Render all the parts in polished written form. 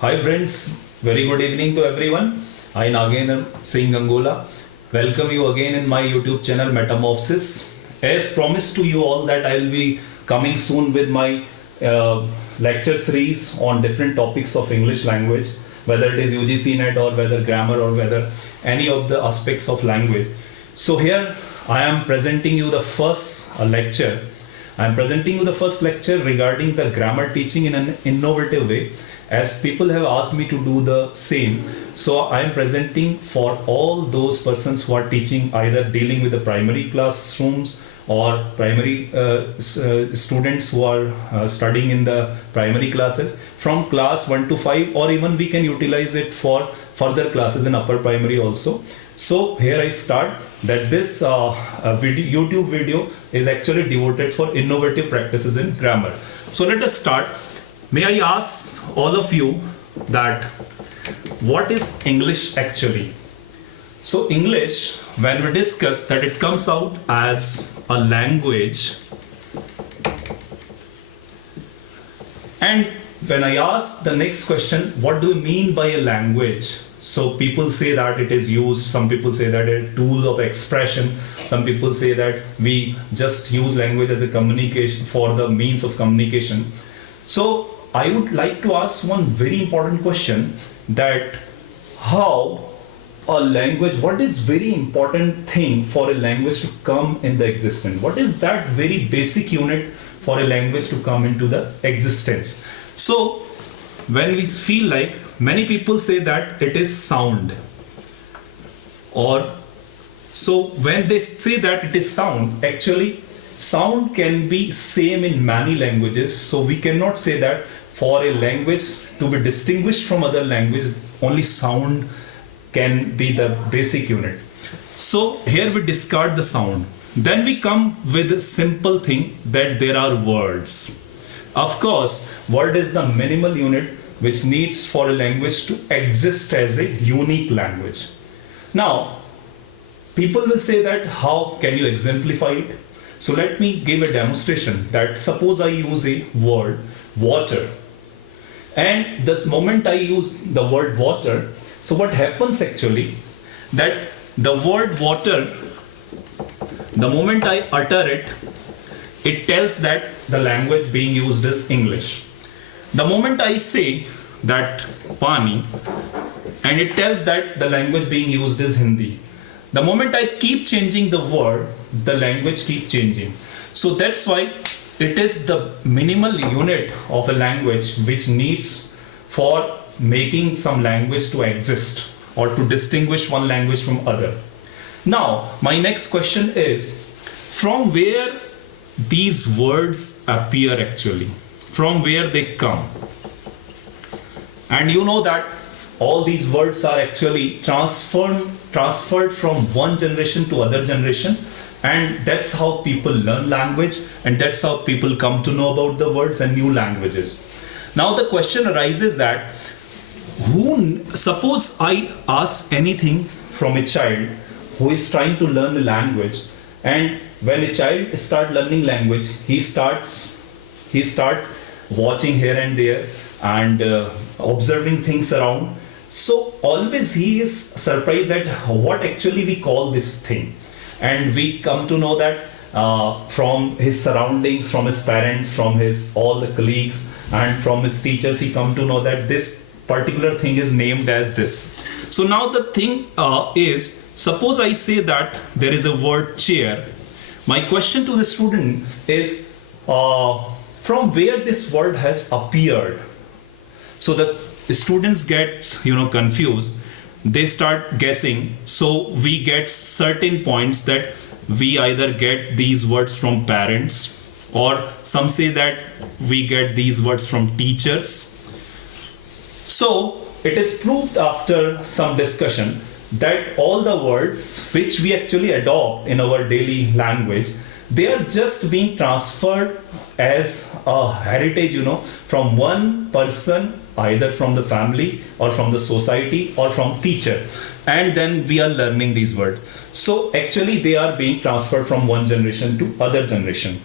Hi friends, very good evening to everyone. I Nagendra S Gangola. Welcome you again in my YouTube channel Metamorphosis. As promised to you all that I will be coming soon with my lecture series on different topics of English language, whether it is UGC net or whether grammar or whether any of the aspects of language. So here I am presenting you the first lecture. I am presenting you the first lecture regarding the grammar teaching in an innovative way, as people have asked me to do the same. So I am presenting for all those persons who are teaching, either dealing with the primary classrooms or primary students who are studying in the primary classes from class 1 to 5, or even we can utilize it for further classes in upper primary also. So here I start that this YouTube video is actually devoted for innovative practices in grammar. So let us start. May I ask all of you that what is English actually? So English, when we discuss that, it comes out as a language, and when I ask the next question, what do you mean by a language? So people say that it is used, some people say that it is a tool of expression, some people say that we just use language as a communication for the means of communication. So I would like to ask one very important question, that how a language, what is very important thing for a language to come in the existence? What is that very basic unit for a language to come into the existence? So when we feel like, many people say that it is sound, or so when they say that it is sound, actually sound can be same in many languages. So we cannot say that for a language to be distinguished from other languages, only sound can be the basic unit. So here we discard the sound. Then we come with a simple thing, that there are words. Of course, word is the minimal unit which needs for a language to exist as a unique language. Now, people will say that how can you exemplify it? So let me give a demonstration, that suppose I use a word water, and this moment I use the word water, so what happens actually, that the word water, the moment I utter it, it tells that the language being used is English. The moment I say that pani, and it tells that the language being used is Hindi. The moment I keep changing the word, the language keep changing. So that's why it is the minimal unit of a language which needs for making some language to exist or to distinguish one language from other. Now, my next question is, from where these words appear actually? From where they come? And you know that all these words are actually transferred from one generation to other generation, and that's how people learn language, and that's how people come to know about the words and new languages. Now the question arises that, suppose I ask anything from a child who is trying to learn the language, and when a child starts learning language, he starts watching here and there and observing things around. So always he is surprised at what actually we call this thing, and we come to know that from his surroundings, from his parents, from his all the colleagues, and from his teachers, he come to know that this particular thing is named as this. So now the thing is, suppose I say that there is a word chair. My question to the student is, from where this word has appeared? So the students get confused. They start guessing. So we get certain points that we either get these words from parents, or some say that we get these words from teachers. So it is proved after some discussion that all the words which we actually adopt in our daily language, they are just being transferred as a heritage, from one person, either from the family or from the society or from teacher, and then we are learning these words. So actually they are being transferred from one generation to other generation.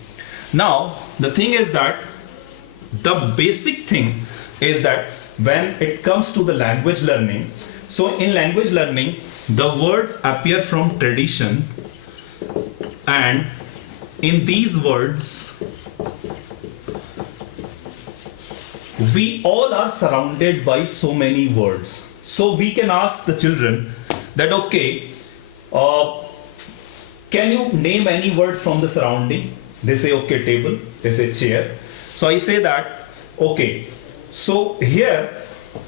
Now the thing is that the basic thing is that when it comes to the language learning, so in language learning, the words appear from tradition, and in these words, we all are surrounded by so many words. So we can ask the children that, okay, can you name any word from the surrounding? They say, okay, table. They say chair. So I say that, okay, so here,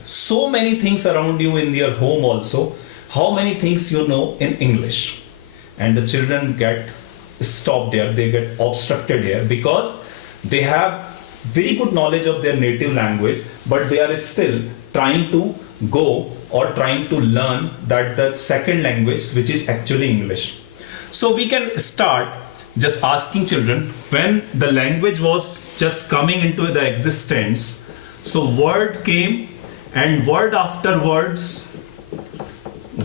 so many things around you in your home also. How many things you know in English? And the children get stopped here. They get obstructed here because they have very good knowledge of their native language, but they are still trying to go or trying to learn that the second language, which is actually English. So we can start just asking children, when the language was just coming into the existence, so word came, and word after words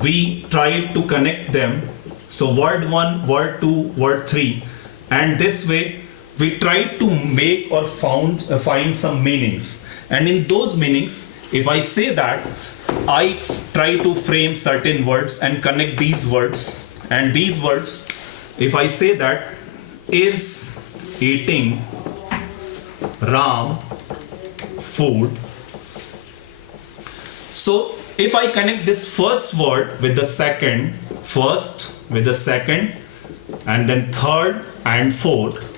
we tried to connect them. So word 1, word 2, word 3, and this way we tried to make or find some meanings. And in those meanings, if I say that I try to frame certain words and connect these words, and these words, if I say that is eating Ram food. So if I connect this first word with the second, first with the second, and then third and fourth,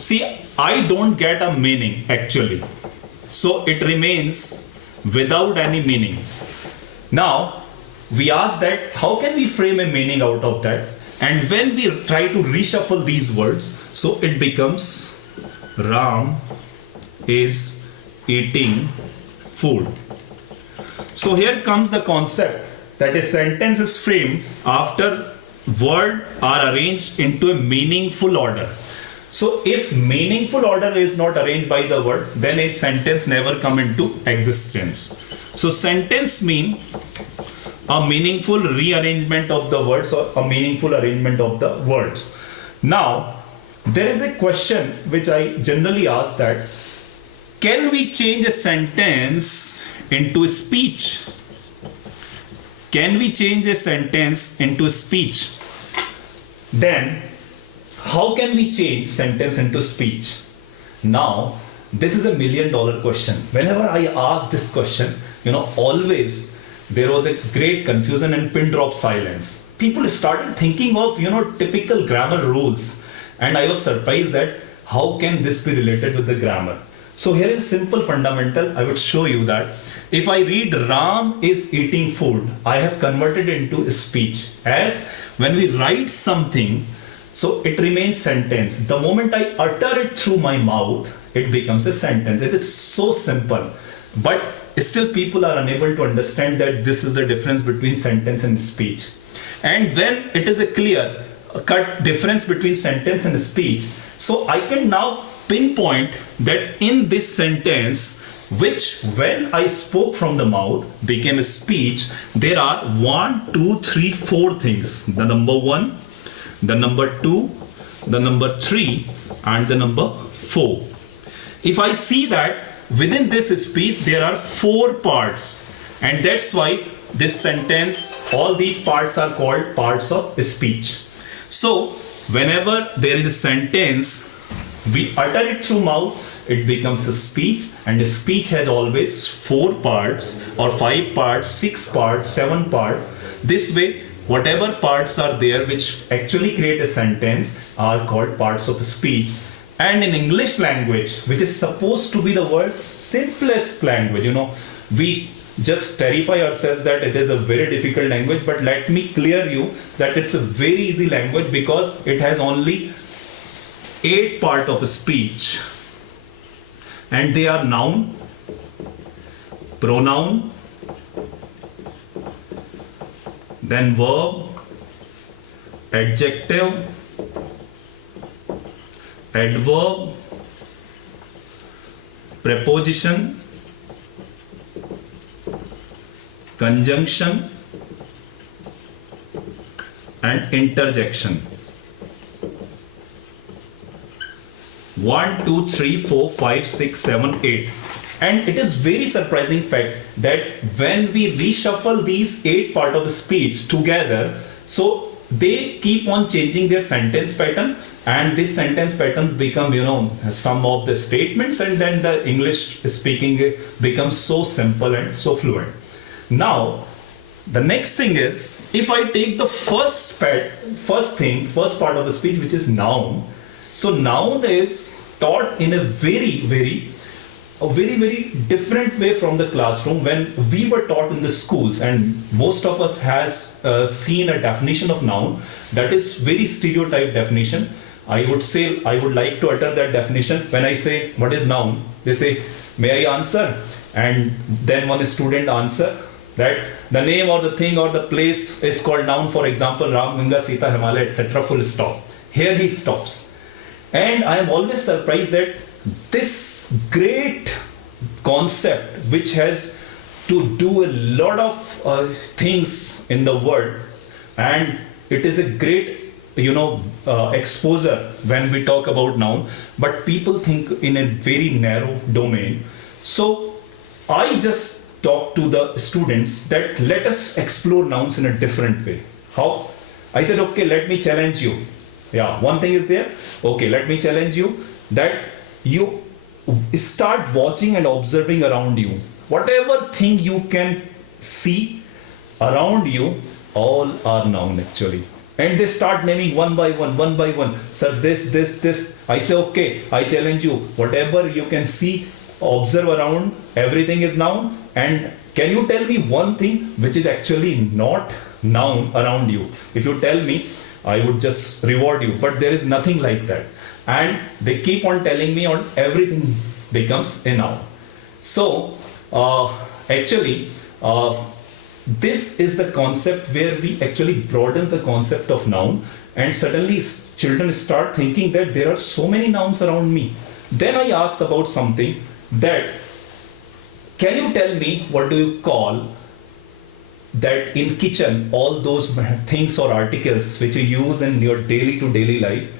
see, I don't get a meaning actually. So it remains without any meaning. Now we ask that how can we frame a meaning out of that? And when we try to reshuffle these words, so it becomes Ram is eating food. So here comes the concept that a sentence is framed after words are arranged into a meaningful order. So if meaningful order is not arranged by the word, then a sentence never come into existence. So sentence mean a meaningful rearrangement of the words or a meaningful arrangement of the words. Now, there is a question which I generally ask that, can we change a sentence into a speech? Can we change a sentence into a speech? Then, how can we change sentence into speech? Now, this is $1 million question. Whenever I ask this question, always there was a great confusion and pin drop silence. People started thinking of, typical grammar rules. And I was surprised that how can this be related with the grammar? So here is simple fundamental. I would show you that if I read Ram is eating food, I have converted into speech. As when we write something, so it remains sentence. The moment I utter it through my mouth, it becomes a sentence. It is so simple. But still people are unable to understand that this is the difference between sentence and speech. And when it is a clear cut difference between sentence and speech, so I can now pinpoint that in this sentence, which when I spoke from the mouth became a speech, there are 1, 2, 3, 4 things. The number 1, the number 2, the number 3, and the number 4. If I see that within this speech there are 4 parts, and that's why this sentence, all these parts are called parts of speech. So whenever there is a sentence, we utter it through mouth, it becomes a speech, and a speech has always 4 parts or 5 parts, 6 parts, 7 parts. This way, whatever parts are there which actually create a sentence are called parts of speech. And in English language, which is supposed to be the world's simplest language, we just terrify ourselves that it is a very difficult language, but let me clear you that it's a very easy language because it has only 8 parts of speech, and they are noun, pronoun, then verb, adjective, adverb, preposition, conjunction, and interjection. 1, 2, 3, 4, 5, 6, 7, 8. And it is very surprising fact that when we reshuffle these 8 part of speech together, so they keep on changing their sentence pattern, and this sentence pattern become, some of the statements, and then the English speaking becomes so simple and so fluent. Now, the next thing is, if I take the first part of the speech, which is noun. So noun is taught in a very, very different way from the classroom when we were taught in the schools, and most of us has seen a definition of noun that is very stereotyped definition. I would like to utter that definition. When I say what is noun, they say, may I answer? And then one student answer that the name or the thing or the place is called noun. For example, Ram, Ganga, Sita, Himalaya, etc. Full stop. Here he stops. And I am always surprised that this great concept, which has to do a lot of things in the world, and it is a great exposure when we talk about noun, but people think in a very narrow domain. So I just talk to the students that let us explore nouns in a different way. How? I said, okay, let me challenge you. Yeah, one thing is there. Okay, let me challenge you that you start watching and observing around you. Whatever thing you can see around you, all are noun actually. And they start naming one by one. Sir, this. I say, okay, I challenge you. Whatever you can see, observe around, everything is noun. And can you tell me one thing which is actually not noun around you? If you tell me, I would just reward you. But there is nothing like that. And they keep on telling me on everything becomes a noun. So actually this is the concept where we actually broadens the concept of noun, and suddenly children start thinking that there are so many nouns around me. Then I asked about something that, can you tell me what do you call that in kitchen, all those things or articles which you use in your daily to daily life?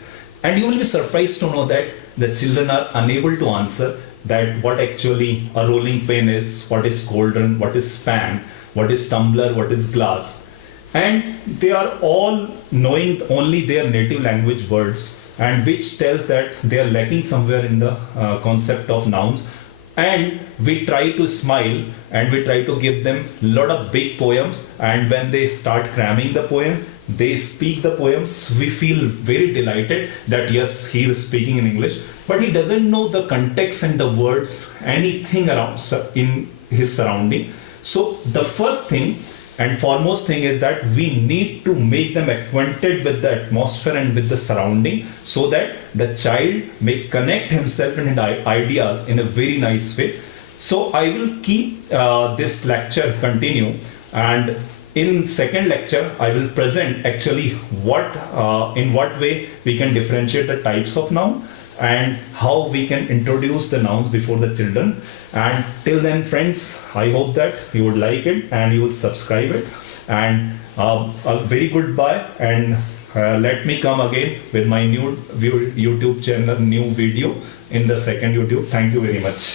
And you will be surprised to know that the children are unable to answer that what actually a rolling pin is, what is cauldron, what is pan, what is tumbler, what is glass. And they are all knowing only their native language words, and which tells that they are lacking somewhere in the concept of nouns. And we try to smile and we try to give them a lot of big poems, and when they start cramming the poem, they speak the poems, we feel very delighted that yes, he is speaking in English, but he doesn't know the context and the words, anything around in his surrounding. So the first thing and foremost thing is that we need to make them acquainted with the atmosphere and with the surrounding, so that the child may connect himself and ideas in a very nice way. So I will keep this lecture continue, and in second lecture I will present actually in what way we can differentiate the types of noun and how we can introduce the nouns before the children. And till then, friends, I hope that you would like it and you will subscribe it. And a very good bye, and let me come again with my new YouTube channel, new video in the second YouTube. Thank you very much.